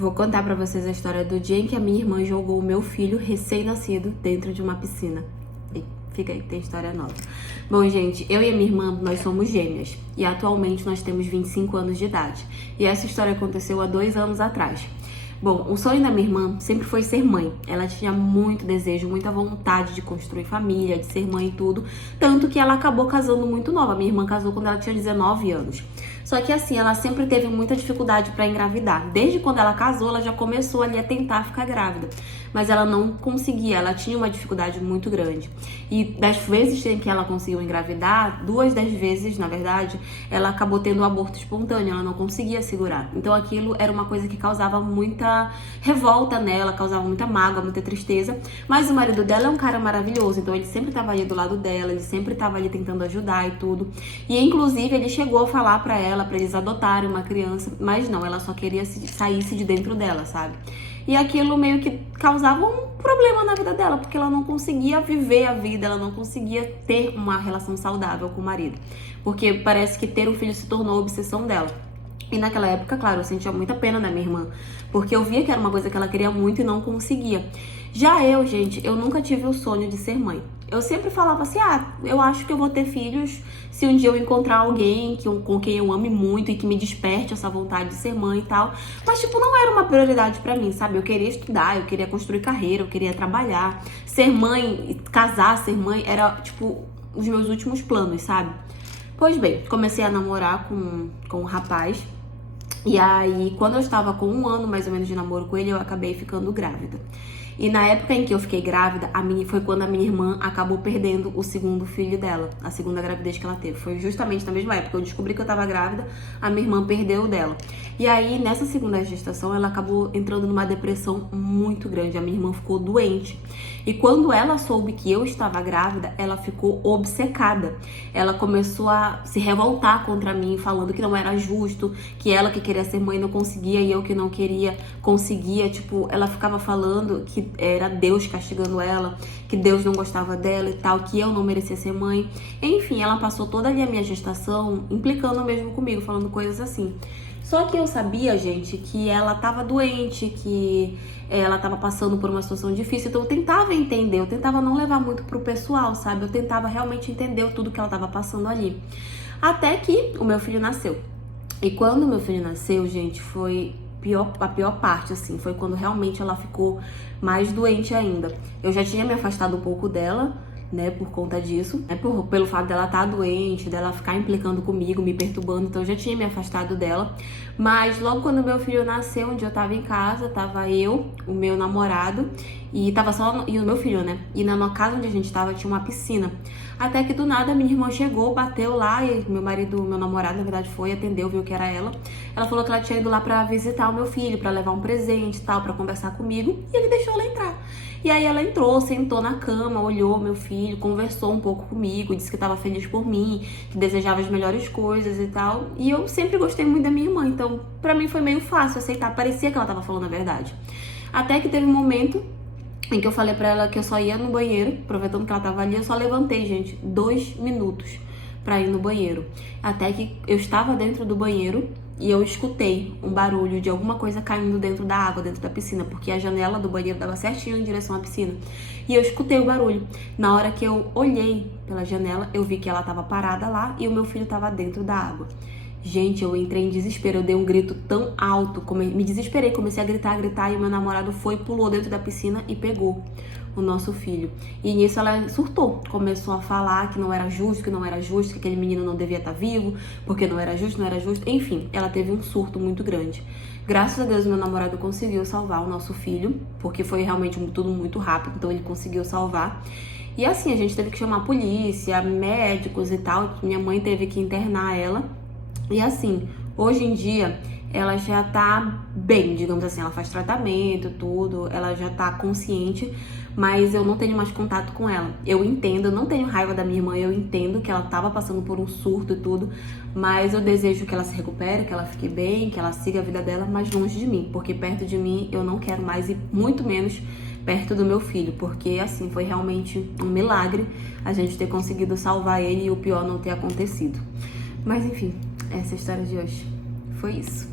Vou contar pra vocês a história do dia em que a minha irmã jogou o meu filho recém-nascido dentro de uma piscina. E fica aí, tem história nova. Bom, gente, eu e a minha irmã, nós somos gêmeas. E atualmente nós temos 25 anos de idade. E essa história aconteceu há 2 anos atrás. Bom, o sonho da minha irmã sempre foi ser mãe. Ela tinha muito desejo, muita vontade de construir família, de ser mãe e tudo. Tanto que ela acabou casando muito nova. Minha irmã casou quando ela tinha 19 anos. Só que assim, ela sempre teve muita dificuldade para engravidar. Desde quando ela casou, ela já começou ali a tentar ficar grávida. Mas ela não conseguia, ela tinha uma dificuldade muito grande. E das vezes em que ela conseguiu engravidar, 2 das vezes, na verdade, ela acabou tendo um aborto espontâneo, ela não conseguia segurar. Então aquilo era uma coisa que causava muita revolta nela, causava muita mágoa, muita tristeza. Mas o marido dela é um cara maravilhoso, então ele sempre estava ali do lado dela, ele sempre estava ali tentando ajudar e tudo. E inclusive ele chegou a falar pra ela, pra eles adotarem uma criança, mas não, ela só queria saísse de dentro dela, sabe? E aquilo meio que causava um problema na vida dela, porque ela não conseguia viver a vida, ela não conseguia ter uma relação saudável com o marido. Porque parece que ter um filho se tornou a obsessão dela. E naquela época, claro, eu sentia muita pena da minha irmã, porque eu via que era uma coisa que ela queria muito e não conseguia. Já eu, gente, eu nunca tive o sonho de ser mãe. Eu sempre falava assim, eu acho que eu vou ter filhos se um dia eu encontrar alguém com quem eu ame muito e que me desperte essa vontade de ser mãe e tal. Mas, tipo, não era uma prioridade pra mim, sabe? Eu queria estudar, eu queria construir carreira, eu queria trabalhar. Ser mãe, casar, ser mãe, era, tipo, os meus últimos planos, sabe? Pois bem, comecei a namorar com um rapaz. E aí, quando eu estava com 1 ano mais ou menos de namoro com ele, eu acabei ficando grávida. E na época em que eu fiquei grávida, foi quando a minha irmã acabou perdendo o segundo filho dela, a segunda gravidez que ela teve. Foi justamente na mesma época, eu descobri que eu tava grávida, a minha irmã perdeu o dela. E aí, nessa segunda gestação, ela acabou entrando numa depressão muito grande, a minha irmã ficou doente. E quando ela soube que eu estava grávida, ela ficou obcecada. Ela começou a se revoltar contra mim, falando que não era justo, que ela que queria ser mãe não conseguia e eu que não queria conseguia. Tipo, ela ficava falando que era Deus castigando ela, que Deus não gostava dela e tal, que eu não merecia ser mãe. Enfim, ela passou toda ali a minha gestação implicando mesmo comigo, falando coisas assim. Só que eu sabia, gente, que ela tava doente, que ela tava passando por uma situação difícil, então eu tentava entender, eu tentava não levar muito pro pessoal, sabe? Eu tentava realmente entender tudo que ela tava passando ali. Até que o meu filho nasceu. E quando o meu filho nasceu, gente, foi a pior parte, assim, foi quando realmente ela ficou mais doente ainda. Eu já tinha me afastado um pouco dela, né, por conta disso, né, pelo fato dela estar doente, dela ficar implicando comigo, me perturbando, então eu já tinha me afastado dela. Mas logo quando meu filho nasceu, um dia eu tava em casa, tava eu, o meu namorado, e tava só e o meu filho, né, e na casa onde a gente tava tinha uma piscina. Até que do nada minha irmã chegou, bateu lá, e meu namorado, na verdade, foi, atendeu, viu que era ela. Ela falou que ela tinha ido lá pra visitar o meu filho, pra levar um presente e tal, pra conversar comigo, e ele deixou ela entrar. E aí ela entrou, sentou na cama, olhou meu filho, conversou um pouco comigo, disse que estava feliz por mim, que desejava as melhores coisas e tal. E eu sempre gostei muito da minha irmã, então pra mim foi meio fácil aceitar, parecia que ela tava falando a verdade. Até que teve um momento em que eu falei pra ela que eu só ia no banheiro, aproveitando que ela tava ali, eu só levantei, gente, 2 minutos pra ir no banheiro. Até que eu estava dentro do banheiro e eu escutei um barulho de alguma coisa caindo dentro da água, dentro da piscina, porque a janela do banheiro dava certinho em direção à piscina. E eu escutei o barulho. Na hora que eu olhei pela janela, eu vi que ela tava parada lá e o meu filho tava dentro da água. Gente, eu entrei em desespero, eu dei um grito tão alto, me desesperei, comecei a gritar, e o meu namorado pulou dentro da piscina e pegou o nosso filho. E nisso ela surtou, começou a falar que não era justo, que aquele menino não devia estar vivo, porque não era justo, enfim, ela teve um surto muito grande. Graças a Deus, meu namorado conseguiu salvar o nosso filho, porque foi realmente tudo muito rápido, então ele conseguiu salvar. E assim, a gente teve que chamar a polícia, médicos e tal, minha mãe teve que internar ela. E assim, hoje em dia, ela já tá bem, digamos assim, ela faz tratamento, tudo, ela já tá consciente, mas eu não tenho mais contato com ela. Eu entendo, eu não tenho raiva da minha irmã, eu entendo que ela tava passando por um surto e tudo, mas eu desejo que ela se recupere, que ela fique bem, que ela siga a vida dela, mas longe de mim, porque perto de mim eu não quero mais e muito menos perto do meu filho, porque assim, foi realmente um milagre a gente ter conseguido salvar ele e o pior não ter acontecido. Mas enfim, essa é a história de hoje. Foi isso.